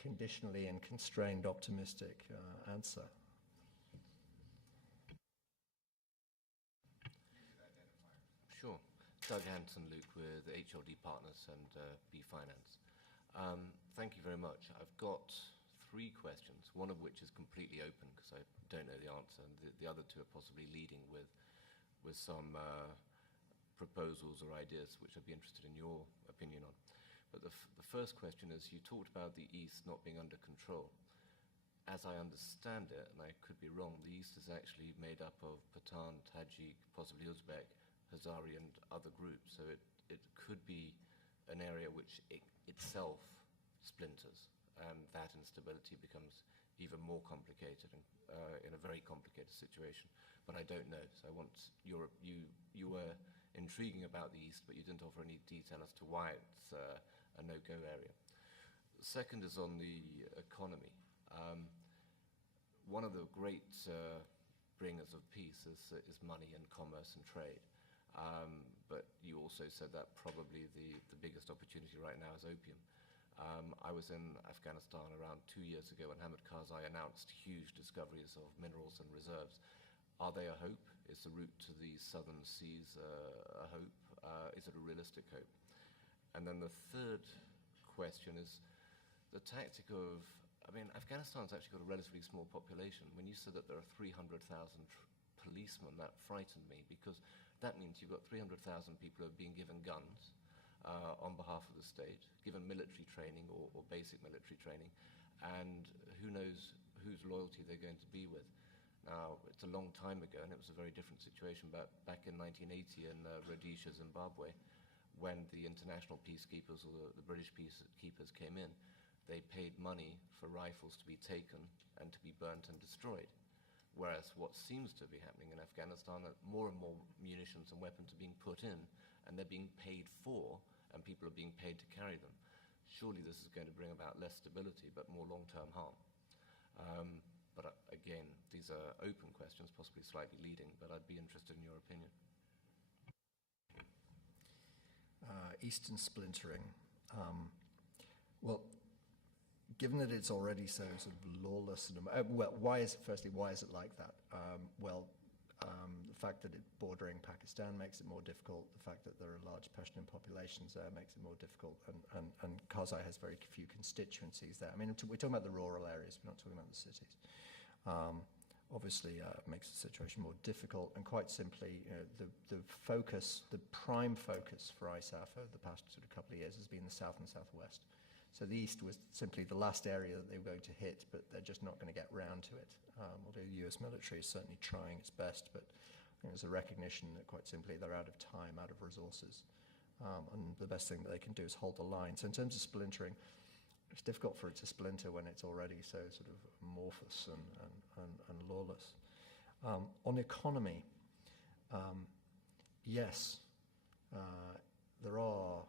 conditionally and constrained optimistic answer. Sure. Doug Hanson, Luke, with HLD Partners and B Finance. Thank you very much. I've got 3 questions, one of which is completely open because I don't know the answer, and the other 2 are possibly leading with some proposals or ideas which I'd be interested in your opinion on. But the first question is, you talked about the East not being under control. As I understand it, and I could be wrong, the East is actually made up of Pathan, Tajik, possibly Uzbek, Hazari, and other groups. So it could be an area which itself splinters, and that instability becomes even more complicated and in a very complicated situation. But I don't know. So I want you were intriguing about the East, but you didn't offer any detail as to why it's a no-go area. The second is on the economy. One of the great bringers of peace is money and commerce and trade. But you also said that probably the biggest opportunity right now is opium. I was in Afghanistan around 2 years ago when Hamid Karzai announced huge discoveries of minerals and reserves. Are they a hope? Is the route to the southern seas a hope? Is it a realistic hope? And then the third question is the tactic of, I mean, Afghanistan's actually got a relatively small population. When you said that there are 300,000 policemen, that frightened me, because that means you've got 300,000 people who are being given guns on behalf of the state, given military training or basic military training, and who knows whose loyalty they're going to be with. Now, it's a long time ago, and it was a very different situation back in 1980 in Rhodesia, Zimbabwe, when the international peacekeepers or the British peacekeepers came in. They paid money for rifles to be taken and to be burnt and destroyed. Whereas what seems to be happening in Afghanistan, more and more munitions and weapons are being put in, and they're being paid for, and people are being paid to carry them. Surely this is going to bring about less stability, but more long-term harm. Again, these are open questions, possibly slightly leading, but I'd be interested in your opinion. Eastern splintering. Well, given that it's already so sort of lawless, and why is it like that? The fact that it's bordering Pakistan makes it more difficult. The fact that there are large Pashtun populations there makes it more difficult, and Karzai has very few constituencies there. I mean, we're talking about the rural areas, we're not talking about the cities. Obviously, it makes the situation more difficult, and quite simply, the prime focus for ISAF over the past sort of couple of years has been the south and southwest. So the east was simply the last area that they were going to hit, but they're just not going to get round to it. Although the US military is certainly trying its best, but there's a recognition that quite simply they're out of time, out of resources. And the best thing that they can do is hold the line. So in terms of splintering, it's difficult for it to splinter when it's already so sort of amorphous and lawless. On economy, yes, there are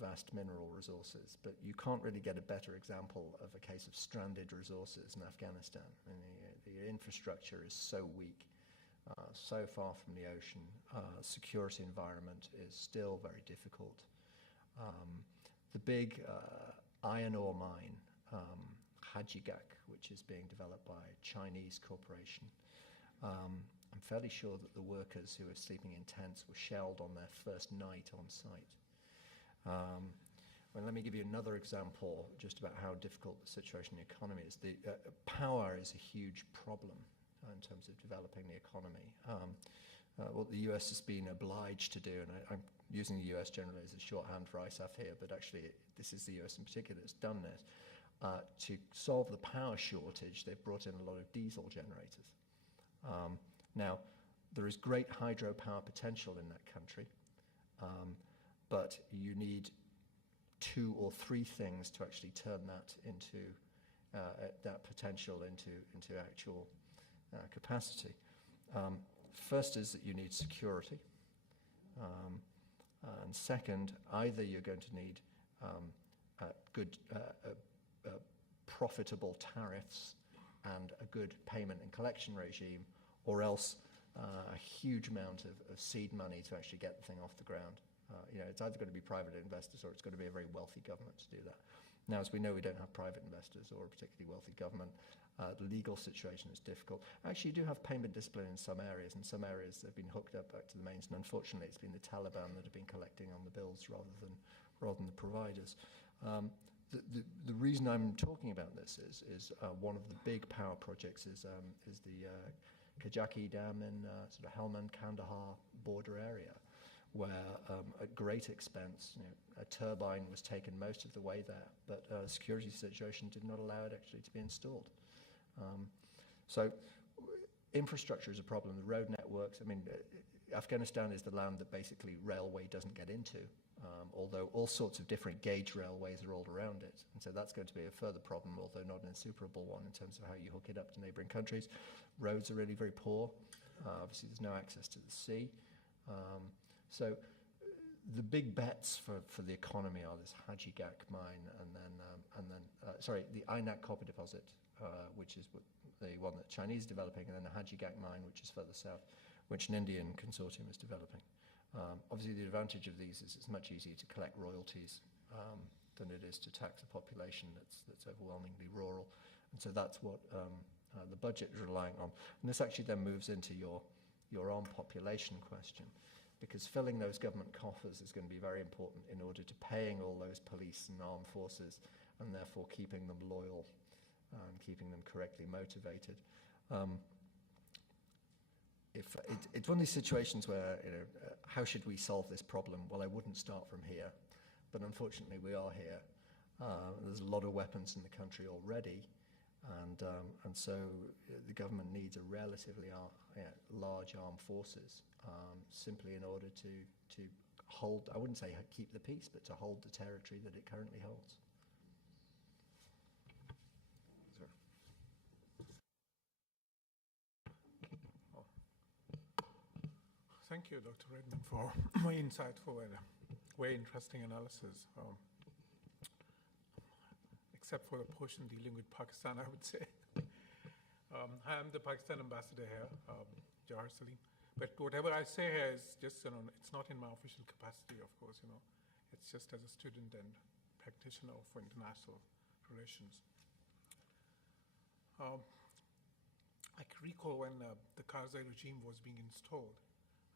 vast mineral resources, but you can't really get a better example of a case of stranded resources in Afghanistan. I mean, the infrastructure is so weak, so far from the ocean. Security environment is still very difficult. The big iron ore mine, Hajigak, which is being developed by a Chinese corporation. I'm fairly sure that the workers who were sleeping in tents were shelled on their first night on site. Let me give you another example just about how difficult the situation in the economy is. The power is a huge problem in terms of developing the economy. What the US has been obliged to do, and I'm using the US generally as a shorthand for ISAF here, but actually this is the US in particular that's done this. To solve the power shortage, they've brought in a lot of diesel generators. Now, there is great hydropower potential in that country, but you need 2 or 3 things to actually turn that into that potential into actual capacity. First is that you need security, and second, either you're going to need good, profitable tariffs and a good payment and collection regime, or else a huge amount of seed money to actually get the thing off the ground. It's either going to be private investors or it's going to be a very wealthy government to do that. Now, as we know, we don't have private investors or a particularly wealthy government. The legal situation is difficult. Actually, you do have payment discipline in some areas. In some areas, they've been hooked up back to the mains, and unfortunately, it's been the Taliban that have been collecting on the bills rather than the providers. The reason I'm talking about this is one of the big power projects is the Kajaki Dam in sort of Helmand-Kandahar border area, where at great expense, a turbine was taken most of the way there, but a security situation did not allow it actually to be installed. So infrastructure is a problem. The road networks, Afghanistan is the land that basically railway doesn't get into, although all sorts of different gauge railways are all around it. And so that's going to be a further problem, although not an insuperable one in terms of how you hook it up to neighboring countries. Roads are really very poor. Obviously, there's no access to the sea. So the big bets for the economy are this Hajigak mine and then the Ainak copper deposit, which is the one that Chinese is developing, and then the Hajigak mine, which is further south, which an Indian consortium is developing. Obviously, the advantage of these is it's much easier to collect royalties than it is to tax a population that's overwhelmingly rural, and so that's what the budget is relying on. And this actually then moves into your on population question. because filling those government coffers is going to be very important in order to paying all those police and armed forces, and therefore keeping them loyal and keeping them correctly motivated. It's one of these situations where, how should we solve this problem? Well, I wouldn't start from here, but unfortunately we are here. There's a lot of weapons in the country already, and so the government needs a relatively large armed forces, simply in order to hold, I wouldn't say keep the peace, but to hold the territory that it currently holds. Thank you, Dr. Redman, for very insightful and very interesting analysis. Except for the portion dealing with Pakistan, I would say. Hi, I'm the Pakistan ambassador here, Jawahar Salim. But whatever I say here is just, it's not in my official capacity, of course, It's just as a student and practitioner for international relations. I can recall when the Karzai regime was being installed.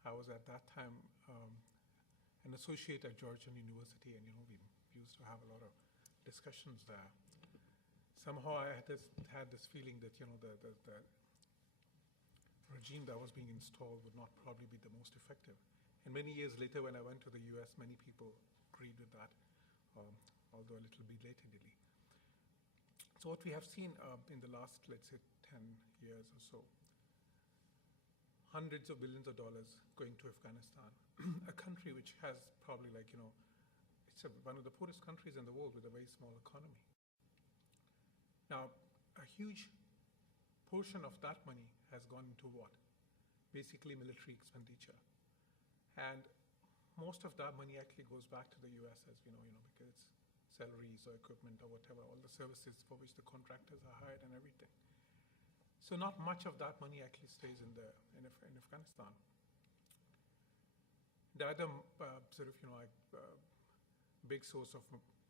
I was at that time an associate at Georgian University, and we used to have a lot of discussions there. Somehow I had this feeling that the regime that was being installed would not probably be the most effective. And many years later, when I went to the US, many people agreed with that, although a little bit belatedly. So what we have seen in the last, let's say, 10 years or so, hundreds of billions of dollars going to Afghanistan, a country which has probably it's one of the poorest countries in the world with a very small economy. Now, a huge portion of that money has gone into what? Basically military expenditure. And most of that money actually goes back to the US, as we know, because it's salaries or equipment or whatever, all the services for which the contractors are hired and everything. So not much of that money actually stays in Afghanistan. The other big source of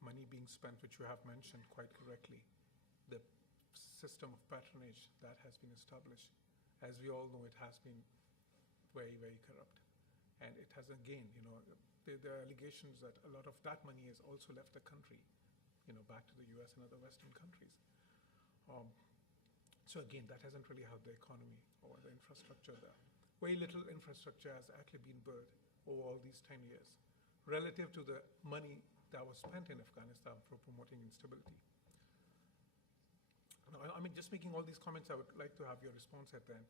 money being spent, which you have mentioned quite correctly, the system of patronage that has been established. As we all know, it has been very, very corrupt. And it has, again, there are allegations that a lot of that money has also left the country, back to the US and other Western countries. So again, that hasn't really helped the economy or the infrastructure there. Very little infrastructure has actually been built over all these 10 years, relative to the money that was spent in Afghanistan for promoting instability. Now, just making all these comments, I would like to have your response at the end.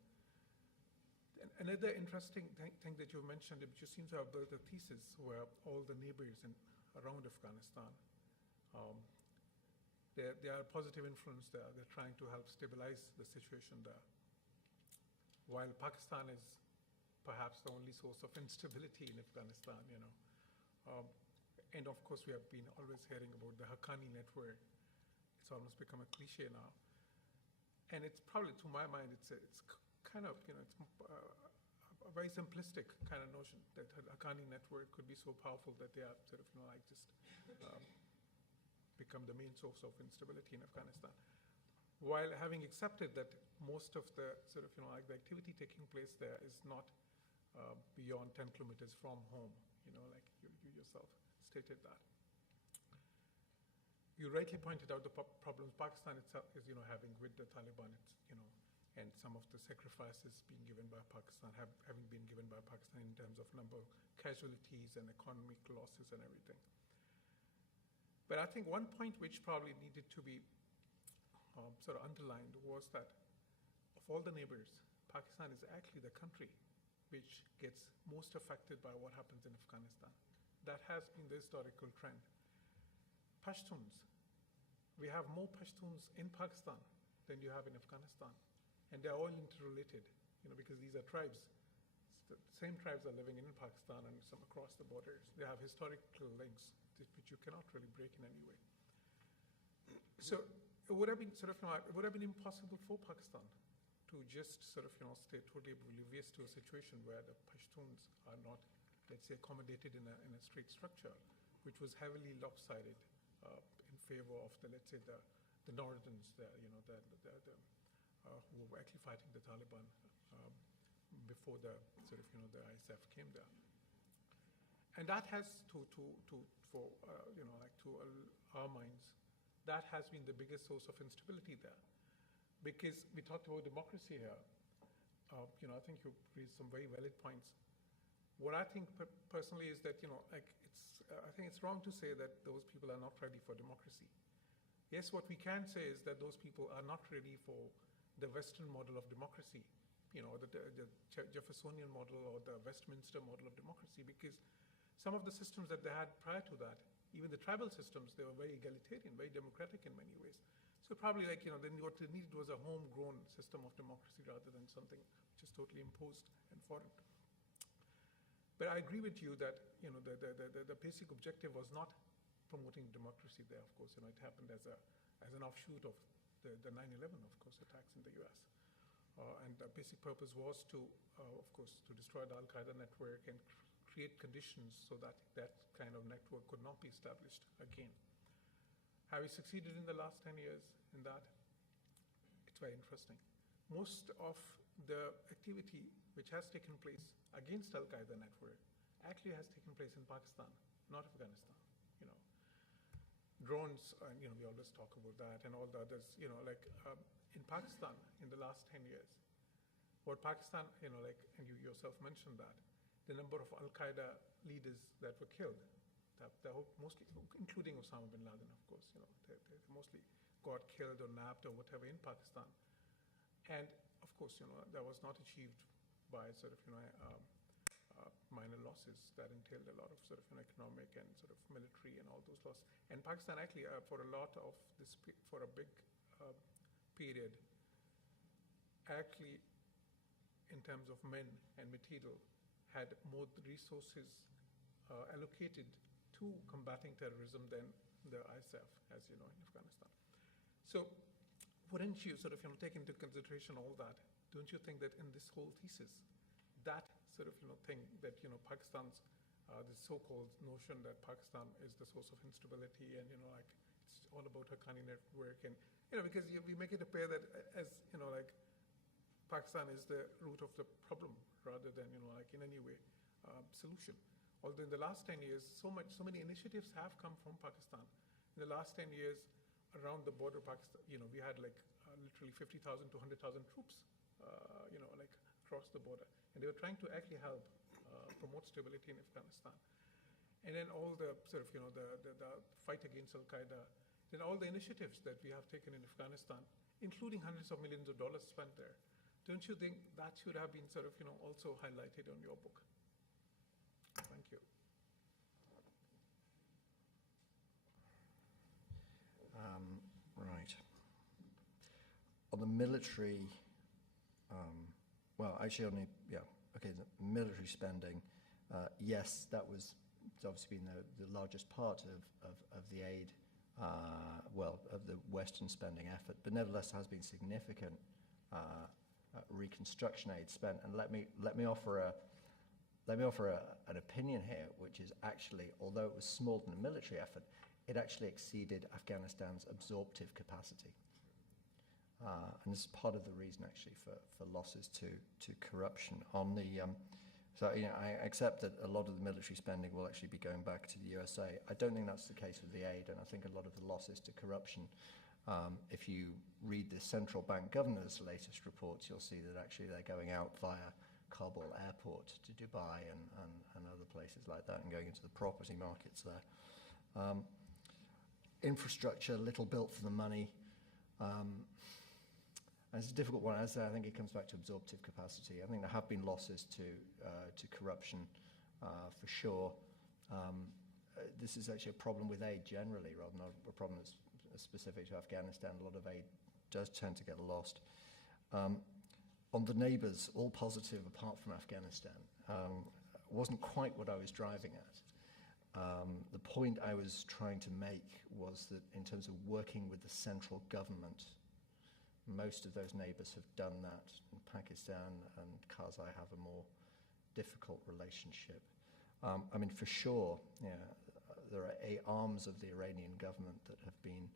And another interesting thing that you mentioned, which you seem to have built a thesis where all the neighbors around Afghanistan, they are a positive influence there. They're trying to help stabilize the situation there. While Pakistan is perhaps the only source of instability in Afghanistan, And of course, we have been always hearing about the Haqqani network. It's almost become a cliche now. And it's probably, to my mind, it's kind of, it's a very simplistic kind of notion that the Haqqani network could be so powerful that they are sort of, become the main source of instability in Afghanistan. While having accepted that most of the the activity taking place there is not beyond 10 kilometers from home, like you yourself stated that. You rightly pointed out the problems Pakistan itself is, having with the Taliban, and some of the sacrifices being given by Pakistan, having been given by Pakistan in terms of number of casualties and economic losses and everything. But I think one point which probably needed to be underlined was that of all the neighbors, Pakistan is actually the country which gets most affected by what happens in Afghanistan. That has been the historical trend. Pashtuns, we have more Pashtuns in Pakistan than you have in Afghanistan. And they're all interrelated, because these are tribes. The same tribes are living in Pakistan and some across the borders. They have historical links which you cannot really break in any way. So it would have been it would have been impossible for Pakistan to just stay totally oblivious to a situation where the Pashtuns are not, let's say, accommodated in a straight structure, which was heavily lopsided in favor of the, let's say, the Northerns, who were actually fighting the Taliban before the the ISF came there. And that has our minds, that has been the biggest source of instability there. Because we talked about democracy here. I think you raised some very valid points. What I think personally is that, I think it's wrong to say that those people are not ready for democracy. Yes, what we can say is that those people are not ready for the Western model of democracy, the Jeffersonian model or the Westminster model of democracy, because some of the systems that they had prior to that, even the tribal systems, they were very egalitarian, very democratic in many ways. So probably then what they needed was a homegrown system of democracy rather than something which is totally imposed and foreign. But I agree with you that the basic objective was not promoting democracy there. Of course, it happened as an offshoot of the 9/11, of course, attacks in the U.S. And the basic purpose was to, of course, to destroy the Al-Qaeda network and create conditions so that that kind of network could not be established again. Have we succeeded in the last 10 years in that? It's very interesting. Most of the activity which has taken place against Al-Qaeda network actually has taken place in Pakistan, not Afghanistan. Drones, and we always talk about that, and all the others. In Pakistan in the last 10 years, what Pakistan, and you yourself mentioned that, the number of Al-Qaeda leaders that were killed, they're mostly, including Osama bin Laden, of course, they mostly got killed or nabbed or whatever in Pakistan. And of course, that was not achieved by minor losses that entailed a lot of economic and military and all those losses. And Pakistan actually, for a lot of this, for a big period, actually, in terms of men and material, had more resources allocated to combating terrorism than the ISAF, as you know, in Afghanistan. So wouldn't you take into consideration all that? Don't you think that in this whole thesis, that thing that, Pakistan's, the so-called notion that Pakistan is the source of instability and, it's all about Haqqani network and, because we make it appear that as, Pakistan is the root of the problem rather than, in any way, solution. Although in the last 10 years, so many initiatives have come from Pakistan. In the last 10 years, around the border, Pakistan, we had literally 50,000 to 100,000 troops, across the border. And they were trying to actually help promote stability in Afghanistan. And then all the the fight against Al-Qaeda, then all the initiatives that we have taken in Afghanistan, including hundreds of millions of dollars spent there. Don't you think that should have been also highlighted on your book? Thank you. Right. On the military, well, actually, the military spending, yes, it's obviously been the largest part of the aid, of the Western spending effort, but nevertheless has been significant reconstruction aid spent. And let me offer an opinion here, which is actually, although it was small in the military effort, it actually exceeded Afghanistan's absorptive capacity. And this is part of the reason, actually, for losses to corruption. So I accept that a lot of the military spending will actually be going back to the USA. I don't think that's the case with the aid, and I think a lot of the losses to corruption, if you read the central bank governor's latest reports, you'll see that actually they're going out via Kabul airport to Dubai and other places like that and going into the property markets there. Infrastructure, little built for the money. And it's a difficult one. As I say, I think it comes back to absorptive capacity. I think there have been losses to corruption, for sure. This is actually a problem with aid generally, rather than a problem that's specific to Afghanistan. A lot of aid does tend to get lost. On the neighbours, all positive apart from Afghanistan, wasn't quite what I was driving at. The point I was trying to make was that in terms of working with the central government, most of those neighbours have done that. In Pakistan and Kazai have a more difficult relationship. I mean, for sure, there are arms of the Iranian government that have been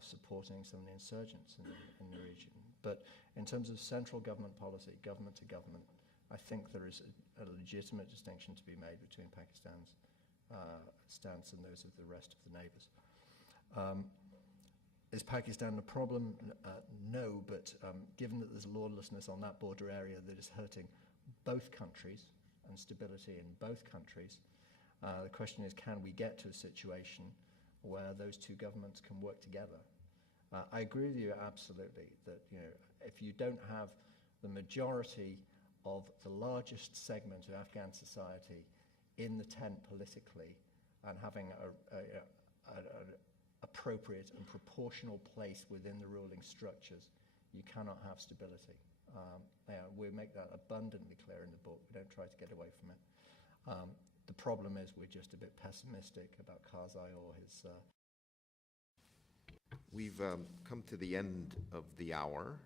supporting some of the insurgents in the region. But in terms of central government policy, government to government, I think there is a legitimate distinction to be made between Pakistan's stance than those of the rest of the neighbours. Is Pakistan a problem? No, but given that there's lawlessness on that border area that is hurting both countries and stability in both countries, the question is, can we get to a situation where those two governments can work together? I agree with you absolutely that, you know, if you don't have the majority of the largest segment of Afghan society in the tent politically and having an appropriate and proportional place within the ruling structures, you cannot have stability. We make that abundantly clear in the book. We don't try to get away from it. The problem is we're just a bit pessimistic about Karzai or his... We've come to the end of the hour,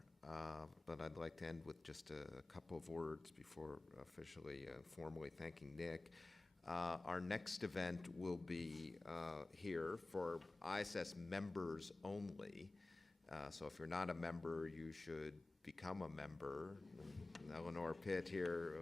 but I'd like to end with just a couple of words before officially, formally thanking Nick. Our next event will be here for IISS members only. So if you're not a member, you should become a member. Eleanor Pitt here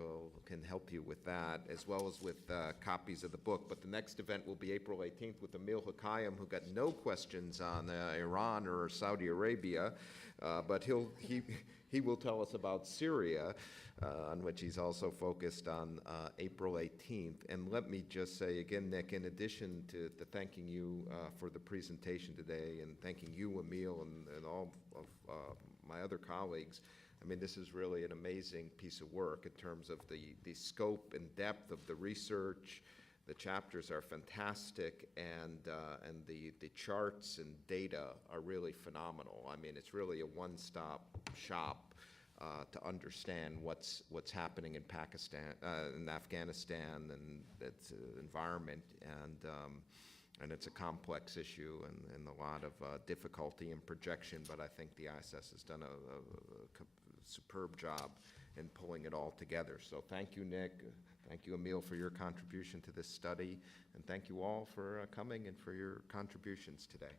can help you with that, as well as with copies of the book. But the next event will be April 18th with Emil Haqqani, who got no questions on Iran or Saudi Arabia, but he will tell us about Syria, on which he's also focused on April 18th. And let me just say again, Nick, in addition to thanking you for the presentation today and thanking you, Emil, and all of my other colleagues, I mean, this is really an amazing piece of work in terms of the scope and depth of the research. The chapters are fantastic, and the charts and data are really phenomenal. I mean, it's really a one-stop shop to understand what's happening in Pakistan, in Afghanistan, and its environment, and it's a complex issue and a lot of difficulty in projection. But I think the IISS has done a superb job in pulling it all together. So thank you, Nick. Thank you, Emil, for your contribution to this study, and thank you all for coming and for your contributions today.